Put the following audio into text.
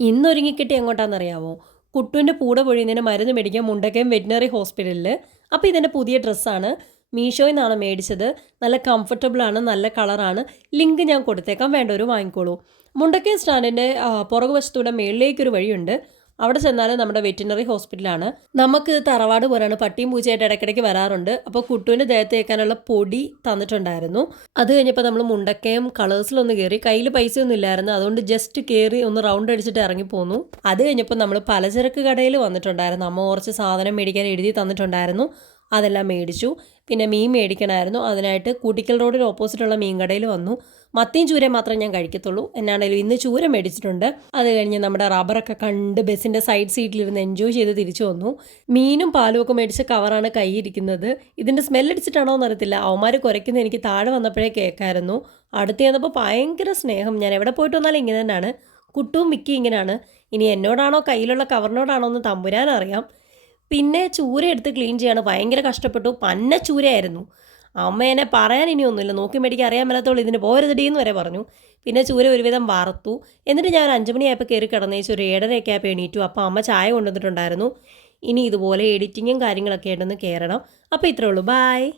ഇന്നൊരുങ്ങിക്കിട്ടി എങ്ങോട്ടാണെന്നറിയാമോ? കുട്ടുവിൻ്റെ പൂട പൊഴിയുന്നതിന് മരുന്ന് മേടിക്കാൻ മുണ്ടക്കയം വെറ്റിനറി ഹോസ്പിറ്റലിൽ. അപ്പോൾ ഇതെൻ്റെ പുതിയ ഡ്രസ്സാണ്. മീഷോയിൽ നിന്നാണ് മേടിച്ചത്. നല്ല കംഫർട്ടബിളാണ്, നല്ല കളറാണ്. ലിങ്ക് ഞാൻ കൊടുത്തേക്കാം, വേണ്ടവർ വാങ്ങിക്കോളൂ. മുണ്ടക്കയം സ്റ്റാൻഡിൻ്റെ പുറകുവശത്തൂടെ മേളിലേക്കൊരു വഴിയുണ്ട്. അവിടെ ചെന്നാൽ നമ്മുടെ വെറ്റിനറി ഹോസ്പിറ്റലാണ്. നമുക്ക് തറവാട് പോലെയാണ്, പട്ടിയും പൂച്ചയായിട്ട് ഇടയ്ക്കിടയ്ക്ക് വരാറുണ്ട്. അപ്പോൾ കുട്ടുവിൻ്റെ ദേഹത്ത് തേക്കാനുള്ള പൊടി തന്നിട്ടുണ്ടായിരുന്നു. അത് കഴിഞ്ഞപ്പോൾ നമ്മൾ മുണ്ടക്കയം കളേഴ്സിലൊന്ന് കയറി. കയ്യിൽ പൈസയൊന്നും ഇല്ലായിരുന്നു, അതുകൊണ്ട് ജസ്റ്റ് കയറി ഒന്ന് റൗണ്ട് അടിച്ചിട്ട് ഇറങ്ങിപ്പോന്നു. അത് കഴിഞ്ഞപ്പോൾ നമ്മൾ പലചരക്ക് കടയിൽ വന്നിട്ടുണ്ടായിരുന്നു. അമ്മ കുറച്ച് സാധനം മേടിക്കാൻ എഴുതി തന്നിട്ടുണ്ടായിരുന്നു, അതെല്ലാം മേടിച്ചു. പിന്നെ മീൻ മേടിക്കണമായിരുന്നു, അതിനായിട്ട് കൂട്ടിക്കൽ റോഡിന് ഓപ്പോസിറ്റുള്ള മീൻ കടയിൽ വന്നു. മത്തിയും ചൂരയും മാത്രമേ ഞാൻ കഴിക്കത്തുള്ളൂ. എന്നാണേലും ഇന്ന് ചൂര മേടിച്ചിട്ടുണ്ട്. അത് കഴിഞ്ഞ് നമ്മുടെ റബ്ബറൊക്കെ കണ്ട് ബസ്സിൻ്റെ സൈഡ് സീറ്റിലിരുന്ന് എൻജോയ് ചെയ്ത് തിരിച്ചു വന്നു. മീനും പാലും ഒക്കെ മേടിച്ച കവറാണ് കൈയിരിക്കുന്നത്. ഇതിൻ്റെ സ്മെല്ലടിച്ചിട്ടാണോ എന്നറിയത്തില്ല, അവന്മാർ കുരയ്ക്കുന്നത് എനിക്ക് താഴെ വന്നപ്പോഴേ കേൾക്കായിരുന്നു. അടുത്ത് ചെന്നപ്പോൾ ഭയങ്കര സ്നേഹം. ഞാൻ എവിടെ പോയിട്ട് വന്നാലും ഇങ്ങനെ തന്നെയാണ്. കുട്ടും മിക്കി ഇങ്ങനെയാണ്. ഇനി എന്നോടാണോ കയ്യിലുള്ള കവറിനോടാണോ എന്ന് തമ്പുരാനറിയാം. പിന്നെ ചൂര എടുത്ത് ക്ലീൻ ചെയ്യാണ്, ഭയങ്കര കഷ്ടപ്പെട്ടു. പന്ന ചൂരയായിരുന്നു. അമ്മ എന്നെ പറയാൻ ഇനിയൊന്നുമില്ല, നോക്കി മേടിക്കാൻ അറിയാൻ മേലാത്തോളം ഇതിന് പോരുതടിയെന്ന് വരെ പറഞ്ഞു. പിന്നെ ചൂര ഒരുവിധം വറുത്തു. എന്നിട്ട് ഞാൻ 5 മണിയായപ്പോൾ കയറി കിടന്നേച്ച് ഒരു 7:30 ആയപ്പോൾ എണീറ്റു. അപ്പോൾ അമ്മ ചായ കൊണ്ടുവന്നിട്ടുണ്ടായിരുന്നു. ഇനി ഇതുപോലെ എഡിറ്റിങ്ങും കാര്യങ്ങളൊക്കെ ആയിട്ടൊന്ന് കയറണം. അപ്പോൾ ഇത്രേ ഉള്ളൂ, ബായ്.